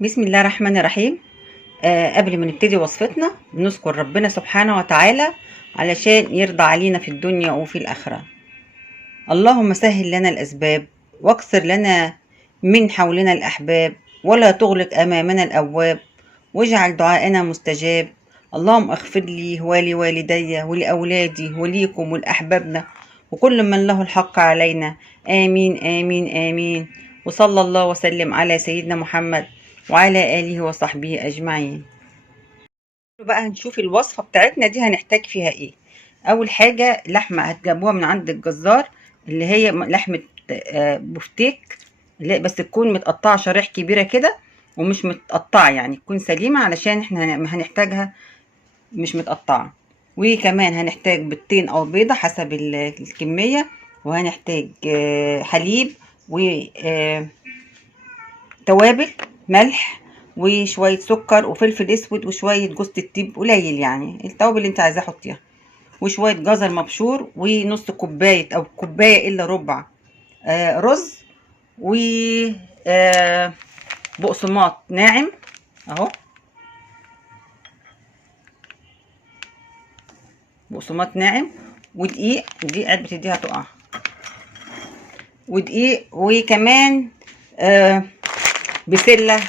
بسم الله الرحمن الرحيم. قبل ما نبتدي وصفتنا بنذكر ربنا سبحانه وتعالى علشان يرضى علينا في الدنيا وفي الآخرة. اللهم سهل لنا الأسباب واكسر لنا من حولنا الأحباب، ولا تغلق أمامنا الأبواب، واجعل دعائنا مستجاب. اللهم اغفر لي ولوالدي ولأولادي وليكم ولأحبابنا وكل من له الحق علينا. آمين آمين آمين. وصلى الله وسلم على سيدنا محمد وعلى آله وصحبه أجمعين. بقى هنشوف الوصفة بتاعتنا دي هنحتاج فيها ايه. أول حاجة لحمة هتجيبوها من عند الجزار، اللي هي لحمة بفتيك، بس تكون متقطعة شرايح كبيرة كده ومش متقطعة، يعني تكون سليمة علشان احنا هنحتاجها مش متقطعة. وكمان هنحتاج بيضتين أو بيضة حسب الكمية، وهنحتاج حليب وتوابل، ملح وشوية سكر وفلفل اسود وشوية جوز الطيب قليل، يعني التوابل اللي انت عايزاه حطيها، وشوية جزر مبشور ونص كوباية او كوباية الا ربع رز، و بقسماط ناعم اهو، بقسماط ناعم، ودقيق، دي علبة الدقيق هتقع، ودقيق، وكمان بسله.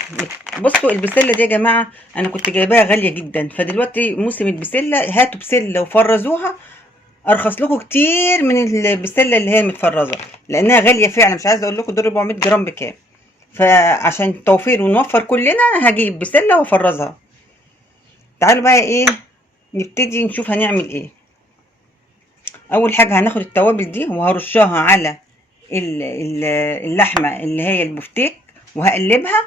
بصوا البسله دي يا جماعه انا كنت جايباها غاليه جدا، فدلوقتي موسم البسله، هاتوا بسله وفرزوها، ارخص لكم كتير من البسله اللي هي متفرزه، لانها غاليه فعلا. مش عايزه اقول لكم دول 400 جرام بكام، فعشان التوفير ونوفر كلنا هجيب بسله وافرزها. تعالوا بقى ايه نبتدي نشوف هنعمل ايه. اول حاجه هناخد التوابل دي وهرشها على اللحمه اللي هي البفتيك وهقلبها،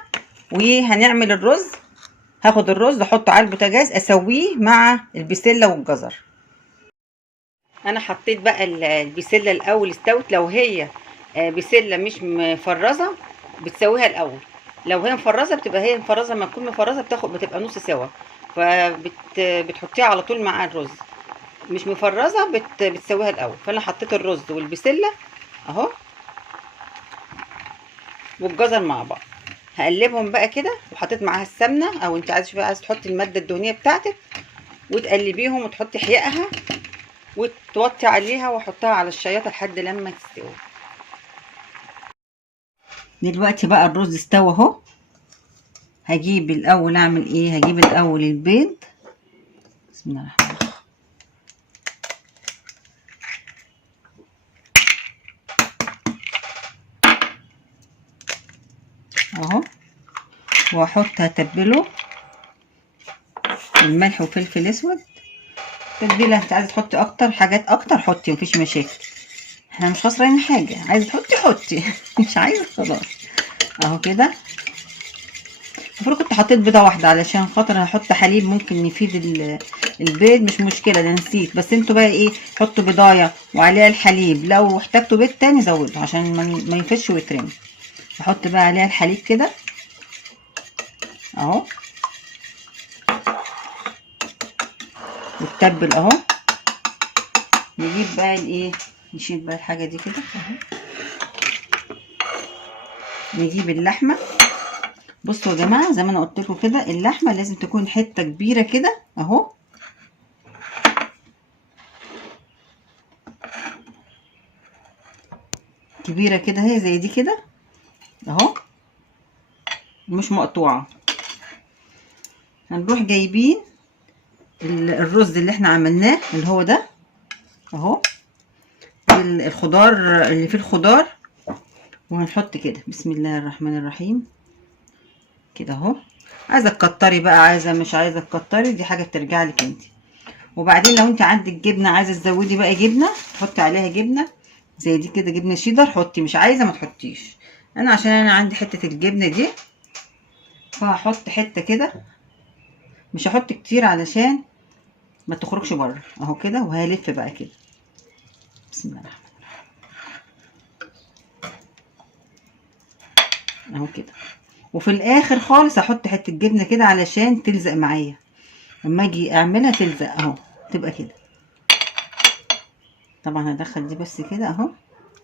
وهنعمل الرز. هاخد الرز احطه على البوتاجاز اسويه مع البسله والجزر. انا حطيت بقى البسله الاول استوت. لو هي بسله مش مفرزه بتسويها الاول، لو هي مفرزه بتبقى هي مفرزه، لما تكون مفرزه بتبقى نص سوا، بتحطيها على طول مع الرز. مش مفرزه بتسويها الاول. فانا حطيت الرز والبسله اهو والجزر مع بعض، هقلبهم بقى كده، وحطيت معاها السمنه، او انت عايز تحطي الماده الدهنيه بتاعتك وتقلبيهم وتحطي حيائها وتوطي عليها واحطها على الشياطه لحد لما تستوي. دلوقتي بقى الرز استوى اهو. هجيب الاول اعمل ايه، هجيب الاول البيض. بسم الله الرحمن الرحيم. اهو، واحط هتبله الملح وفلفل اسود. تتبيله انت عايزه تحطي اكتر حاجات اكتر حطي، مفيش مشاكل، احنا مش خسرانين حاجه. عايزه تحطي حطي مش عايزه خلاص. اهو كده. المفروض كنت حطيت بيضه واحده علشان خاطر هحط حليب ممكن يفيد البيض، مش مشكله، ده نسيت. بس انتوا بقى ايه، حطوا بيضايه وعليها الحليب، لو احتجتوا بيض تاني زودوا عشان ما ينفش ويترمي. احط بقى عليها الحليب كده اهو، وتتبل اهو. نجيب بقى الايه، نشيل بقى الحاجه دي كده اهو. نجيب اللحمه. بصوا يا جماعه زي ما انا قلت لكم كده، اللحمه لازم تكون حته كبيره كده اهو، كبيره كده، هي زي دي كده اهو، مش مقطوعه. هنروح جايبين الرز اللي احنا عملناه اللي هو ده اهو، الخضار اللي فيه الخضار، وهنحط كده بسم الله الرحمن الرحيم كده اهو. عايزه تكتري بقى، عايزه مش عايزه تكتري، دي حاجه ترجع لك انت. وبعدين لو انت عندك جبنه عايزه تزودي بقى جبنه تحطي عليها جبنه زي دي كده، جبنه شيدر حطي، مش عايزه ما تحطيش. انا عشان انا عندي حته الجبنه دي فهحط حته كده، مش هحط كتير علشان ما تخرجش بره اهو كده. وهلف بقى كده بسم الله الرحمن الرحيم اهو كده. وفي الاخر خالص هحط حته جبنه كده علشان تلزق معايا، لما اجي اعملها تلزق اهو، تبقى كده. طبعا هدخل دي بس كده اهو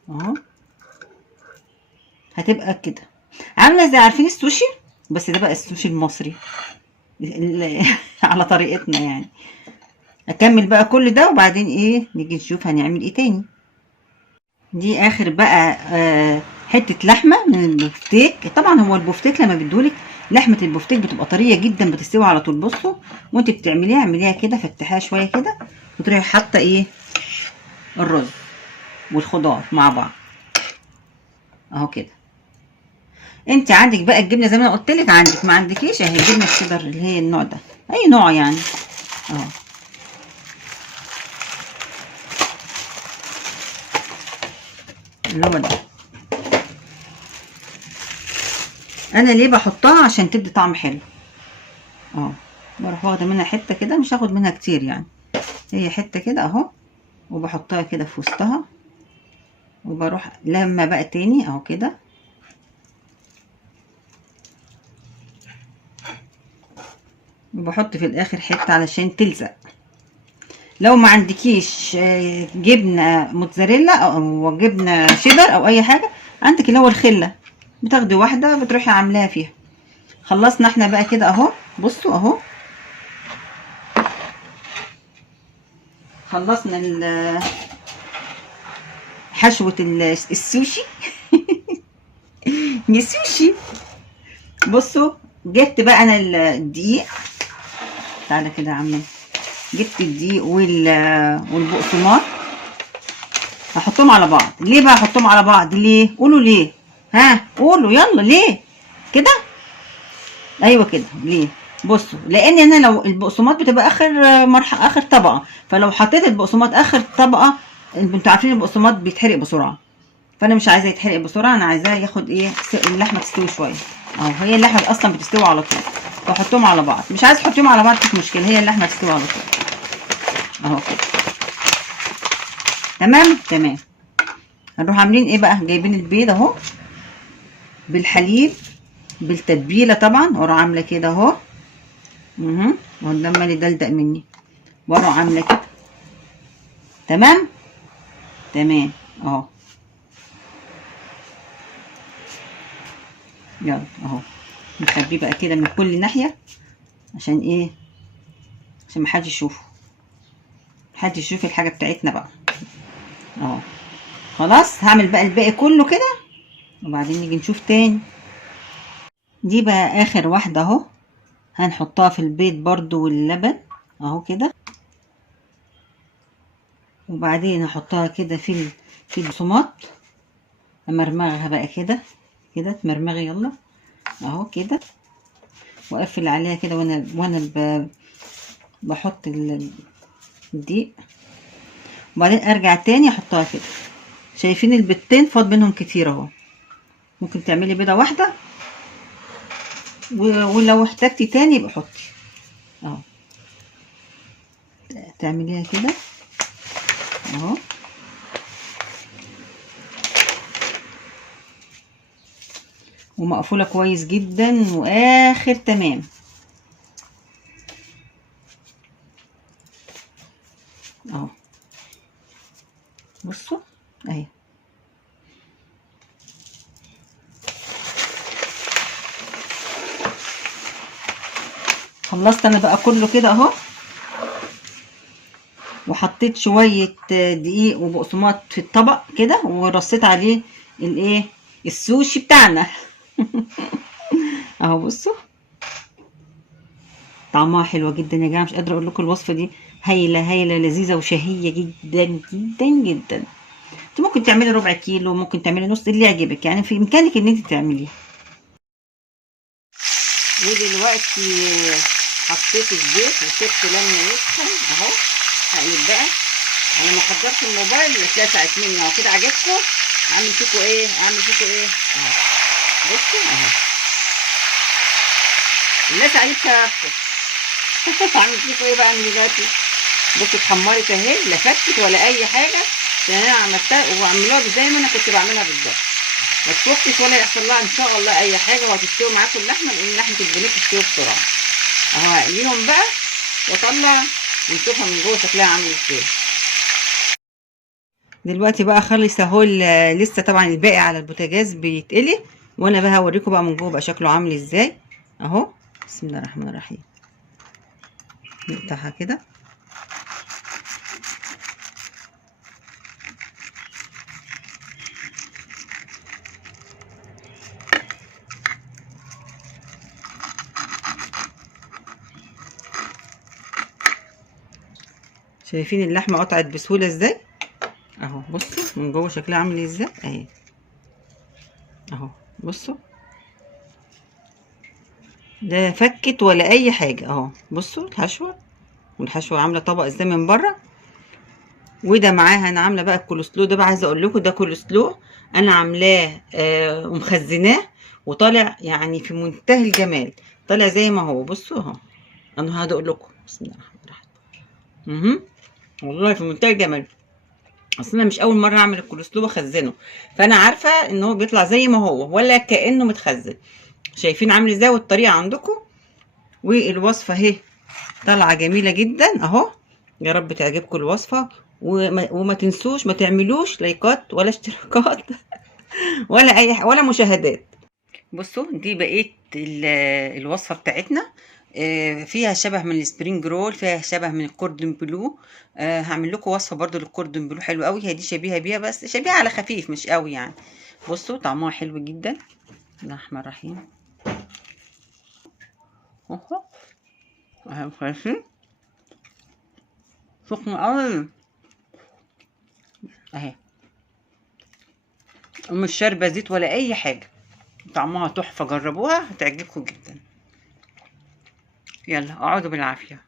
اهو، هتبقى كده عامله زي، عارفين السوشي؟ بس ده بقى السوشي المصري على طريقتنا يعني. اكمل بقى كل ده وبعدين ايه نيجي نشوف هنعمل ايه تاني. دي اخر بقى حته لحمه من البفتيك. طبعا هو البفتيك لما بيدولك لحمه البفتيك بتبقى طريه جدا، بتستوي على طول. بصوا وانت بتعمليها اعمليها كده، فتحيها شويه كده وتروحي حاطه ايه الرز والخضار مع بعض اهو كده. انت عندك بقى الجبنه زي ما انا قلت لك، عندك ما عندكيش اهي جبنه الشيدر اللي هي النوع ده، اي نوع يعني اهو. اللي هو ده انا ليه بحطها عشان تدي طعم حلو. اه بروح واخده منها حته كده، مش هاخد منها كتير يعني، هي حته كده اهو، وبحطها كده في وسطها، وبروح لما بقى تاني اهو كده. وبحط في الاخر حته علشان تلزق. لو ما عندكيش جبنه موتزاريلا او جبنه شيدر او اي حاجه، عندك اللي هو الخله، بتاخدي واحده بتروحي عاملاها فيها. خلصنا احنا بقى كده اهو. بصوا اهو خلصنا حشوه السوشي السوشي. بصوا جبت بقى انا الدقيق، تعالى كده يا عم. جبت الدقيق والبقسماط، هحطهم على بعض. ليه بقى احطهم على بعض؟ ليه؟ قولوا ليه. ها قولوا يلا ليه كده. ايوه كده ليه. بصوا لان انا لو البقسماط بتبقى اخر مرحله، اخر طبقه، فلو حطيت البقسماط اخر طبقه، انتوا عارفين البقسماط بيتحرق بسرعه، فانا مش عايزاه يتحرق بسرعه، انا عايزاه ياخد ايه اللحمه تستوي شويه اهو. هي اللحمه اصلا بتستوي على طول، فاحطهم على بعض. مش عايز تحطيهم على بعض مش مشكله، هي اللحمه تستوي على طول اهو كده. تمام تمام. هنروح عاملين ايه بقى؟ جايبين البيض اهو بالحليب بالتتبيله طبعا، واروح عامله كده اهو. هو ده عمال يدلدق مني، واروح عامله كده. تمام تمام اهو. يلا اهو نخبيه بقى كده من كل ناحيه، عشان ايه؟ عشان محدش يشوفه، محدش يشوف الحاجه بتاعتنا بقى اهو. خلاص هعمل بقى الباقي كله كده وبعدين نيجي نشوف تاني. دي بقى اخر واحده اهو، هنحطها في البيض برضو واللبن اهو كده، وبعدين هحطها كده في البصمات، امرمغها بقى كده كده، تمرمغي يلا اهو كده، واقفل عليها كده وانا بحط الدقيق، وبعدين ارجع تاني احطها كده. شايفين البيضتين فاض منهم كتير اهو، ممكن تعملي بيضه واحده، ولو احتجتي تاني يبقى حطي اهو. تعمليها كده اهو، ومقفوله كويس جدا واخر تمام اهو. بصوا اهي. خلصت انا بقى كله كده اهو، وحطيت شويه دقيق وبقسماط في الطبق كده، ورصيت عليه الايه السوشي بتاعنا اهو. بصوا طعمها حلوه جدا يا جماعه، مش قادره اقول لكم الوصفه دي هايله هايله لذيذه وشهيه جدا جدا جدا. انت ممكن تعملي ربع كيلو، ممكن تعملي نص، اللي يعجبك يعني، في امكانك ان انت تعمليه. ودلوقتي حطيت الزيت وسبت لما يسخن اهو. هقلب بقى. انا ما حضرت الموبايل اتلسعت مني اهو كده. عجبكم؟ اعمل فيكم ايه؟ اعمل فيكم ايه اهو. بصوا اهو اللسعه دي بسببكم اعمل فيكم ايه بقى من دلوقتي؟ بصوا اتحمرت اهي، لا فتت ولا اي حاجه، لان انا عملتها واعملوها زي ما انا كنت بعملها بالظبط. ما تفكش ولا يحصل لها ان شاء الله اي حاجه، وهتستوي معاكم اللحمه، لان لحمه البانيه بتستوي بسرعه اهو. هقليهم بقى واطلع ونشوفها من جوه شكلها عامل ازاي. دلوقتي بقى خلص اهو، لسه طبعا الباقي على البوتاجاز بيتقلي، وانا بقى هوريكم بقى من جوه بقى شكله عامل ازاي. اهو. بسم الله الرحمن الرحيم. نقطعها كده. شايفين اللحمه قطعت بسهوله ازاي؟ اهو بصوا من جوه شكلها عامل ازاي اهي. اهو بصوا، لا فكت ولا اي حاجه. اهو بصوا الحشوه، والحشوه عامله طبق ازاي من بره. وده معاها انا عامله بقى الكولسلو ده. بقى عايزه اقول لكم ده كولسلو انا عاملاه ومخزناه، وطالع يعني في منتهى الجمال. طالع زي ما هو. بصوا اهو، انا هدوق لكم. بسم الله الرحمن الرحيم. والله في منتهى الجمال. اصل انا مش اول مره اعمل الكولسلو واخزنه، فانا عارفه ان هو بيطلع زي ما هو ولا كانه متخزن. شايفين عامل ازاي؟ والطريقه عندكم، والوصفه اهي طالعه جميله جدا اهو. يا رب تعجبكم الوصفه. وما تنسوش ما تعملوش لايكات ولا اشتراكات ولا اي ولا مشاهدات. بصوا دي بقيت الوصفه بتاعتنا. فيها شبه من السبرينج رول، فيها شبه من الكوردون بلو. هعمل لكم وصفه برضو للكوردون بلو حلو قوي. هي دي شبيهه بيها بس شبيهه على خفيف مش قوي يعني. بصوا طعمها حلو جدا. بسم الله الرحمن الرحيم. اهو اهو شايفين سخن قوي اهي، ومش شاربه زيت ولا اي حاجه. طعمها تحفه، جربوها هتعجبكم جدا. يلا اقعدوا بالعافيه.